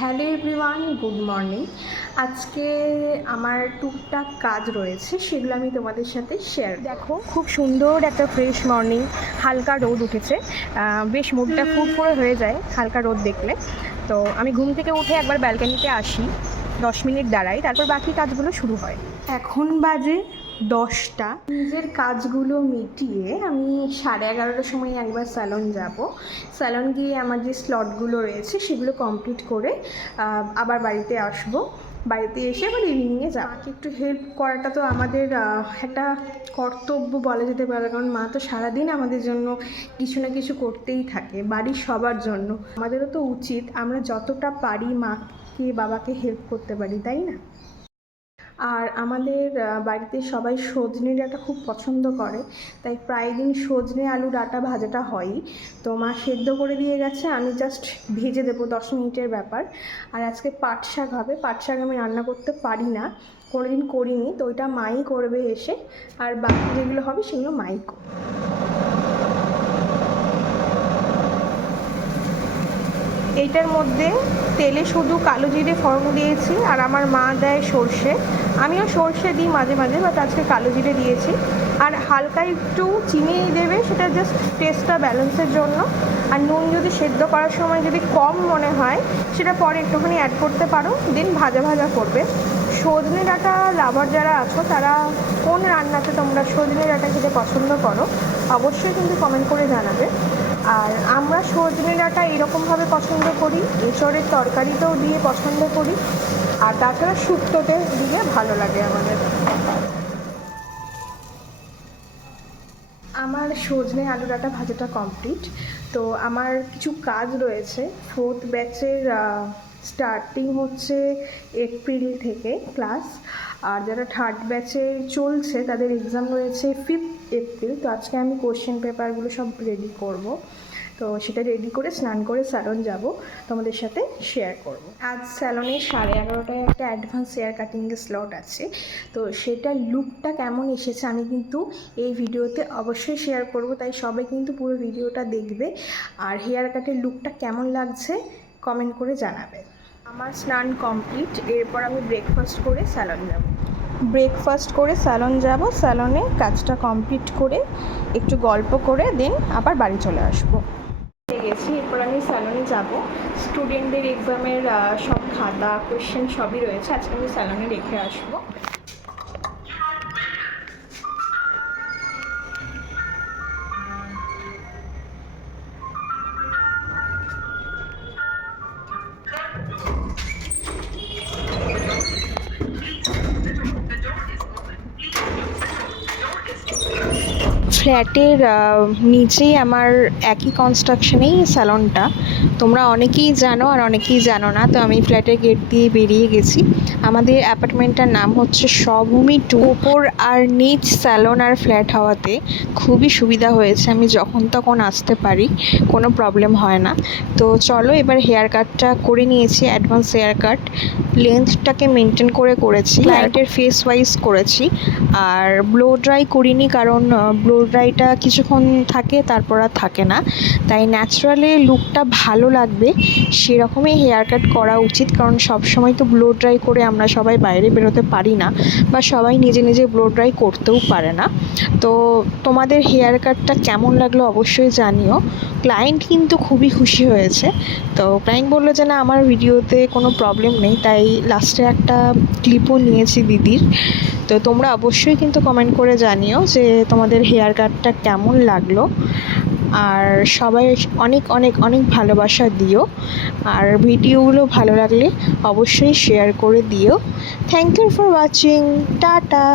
Hello everyone, good morning. আজকে আমার টুকটাক কাজ রয়েছে, সেগুলো আমি তোমাদের সাথে শেয়ার। দেখো, খুব সুন্দর একটা ফ্রেশ মর্নিং, হালকা রোদ উঠেছে। বেশ মুডটা ফুরফুরে হয়ে যায় হালকা রোদ দেখলে। তো আমি ঘুম থেকে উঠে একবার ব্যালকনিতে আসি, 10 মিনিট দাঁড়াই, তারপর বাকি কাজগুলো শুরু হয়। এখন বাজে 10টা। নিজের কাজগুলো মিটিয়ে আমি 11:30টার সময় একবার স্যালন যাব। স্যালন গিয়ে আমার যে স্লটগুলো রয়েছে সেগুলো কমপ্লিট করে আবার বাড়িতে আসব। বাড়িতে এসে আবার ইভিনিংয়ে যাব। মাকে একটু হেল্প করাটা তো আমাদের একটা কর্তব্য বলা যেতে পারে, কারণ মা তো সারাদিন আমাদের জন্য কিছু না কিছু করতেই থাকে, বাড়ির সবার জন্য। আমাদেরও তো উচিত আমরা যতটা পারি মাকে বাবাকে হেল্প করতে পারি, তাই না? আর আমাদের বাড়িতে সবাই সজনে ডাঁটা খুব পছন্দ করে, তাই প্রায় দিন সজনে আলু ডাঁটা ভাজাটা হয়ই। তো মা সেদ্ধ করে দিয়ে গেছে, আমি জাস্ট ভেজে দেবো, 10 মিনিটের ব্যাপার। আর আজকে পাট শাক হবে। পাট শাক আমি রান্না করতে পারি না, কোনোদিন করিনি, তো ওইটা মাই করবে এসে। আর বাকি যেগুলো হবে সেগুলো মাই করবে। এইটার মধ্যে তেলে শুধু কালো জিরে ফোড়ন দিয়েছি, আর আমার মা দেয় সর্ষে। আমিও সর্ষে দিই মাঝে মাঝে, বাট আজকে কালো জিরে দিয়েছি। আর হালকা একটু চিনি দেবে, সেটা জাস্ট টেস্টটা ব্যালেন্সের জন্য। আর নুন যদি সেদ্ধ করার সময় যদি কম মনে হয়, সেটা পরে একটুখানি অ্যাড করতে পারো, দেন ভাজা ভাজা করবে। সজনে ডাঁটা লাভার যারা আছো, তারা কোন রান্নাতে তোমরা সজনে ডাঁটা খেতে পছন্দ করো অবশ্যই কিন্তু কমেন্ট করে জানাবে। আর আমরা সজনে ডাঁটা এরকমভাবে পছন্দ করি, এঁচড়ের তরকারিতেও দিয়ে পছন্দ করি, আর তাছাড়া শুক্তোতে দিয়ে ভালো লাগে আমাদের। আমার সজনে আলু ডাঁটা ভাজাটা কমপ্লিট। তো আমার কিছু কাজ রয়েছে। 4th ব্যাচের স্টার্টিং হচ্ছে এপ্রিল থেকে ক্লাস, আর যারা 3rd ব্যাচের চলছে তাদের এক্সাম রয়েছে 5th এপ্রিল। তো আজকে আমি কোশ্চেন পেপারগুলো সব রেডি করব। তো সেটা রেডি করে স্নান করে স্যালন যাব, তোমাদের সাথে শেয়ার করব। আজ স্যালনে 11:30টায় একটা অ্যাডভান্স হেয়ার কাটিংয়ের স্লট আছে। তো সেটার লুকটা কেমন এসেছে আমি কিন্তু এই ভিডিওতে অবশ্যই শেয়ার করব, তাই সবাই কিন্তু পুরো ভিডিওটা দেখবে। আর হেয়ার কাটের লুকটা কেমন লাগছে কমেন্ট করে জানাবে। আমার স্নান কমপ্লিট, এরপর আমি ব্রেকফাস্ট করে স্যালন যাব। স্যালনে কাজটা কমপ্লিট করে একটু গল্প করে দেন আবার বাড়ি চলে আসবো। গেছি, এরপর আমি স্যালনে যাব। স্টুডেন্টদের এক্সামের সব খাতা কোয়েশ্চেন সবই রয়েছে, আজকে আমি স্যালনে রেখে আসবো। ফ্ল্যাটের নিচেই আমার একই কনস্ট্রাকশনেই স্যালনটা। তোমরা অনেকেই জানো আর অনেকেই জানো না। তো আমি ফ্ল্যাটের গেট দিয়ে বেরিয়ে গেছি। আমাদের অ্যাপার্টমেন্টটার নাম হচ্ছে স্বভূমি 2। ওপর আর নিচ স্যালন আর ফ্ল্যাট হওয়াতে খুবই সুবিধা হয়েছে, আমি যখন তখন আসতে পারি, কোনো প্রবলেম হয় না। তো চলো এবার হেয়ার কাটটা করে নিয়েছি, অ্যাডভান্স হেয়ার কাট। লেন্থটাকে মেনটেন করে করেছি, ক্লায়েন্টের ফেস ওয়াইজ করেছি। আর ব্লো ড্রাই করিনি, কারণ ব্লো ড্রাইটা কিছুক্ষণ থাকে তারপর আর থাকে না, তাই ন্যাচারালি লুকটা ভালো লাগবে সেরকমই হেয়ার কাট করা উচিত। কারণ সবসময় তো ব্লো ড্রাই করে আমরা সবাই বাইরে বেরোতে পারি না, বা সবাই নিজে নিজে ব্লো ড্রাই করতেও পারে না। তো তোমাদের হেয়ার কাটটা কেমন লাগলো অবশ্যই জানিও। ক্লায়েন্ট কিন্তু খুবই খুশি হয়েছে। তো ক্লায়েন্ট বললো যে না, আমার ভিডিওতে কোনো প্রবলেম নেই, তাই লাস্টে একটা ক্লিপও নিয়েছি দিদির। তো তোমরা অবশ্যই কিন্তু কমেন্ট করে জানিও যে তোমাদের হেয়ার কাটটা কেমন লাগলো। আর সবাই অনেক অনেক অনেক ভালোবাসা দিও, আর ভিডিওগুলো ভালো লাগলে অবশ্যই শেয়ার করে দিও। Thank you for watching, tata.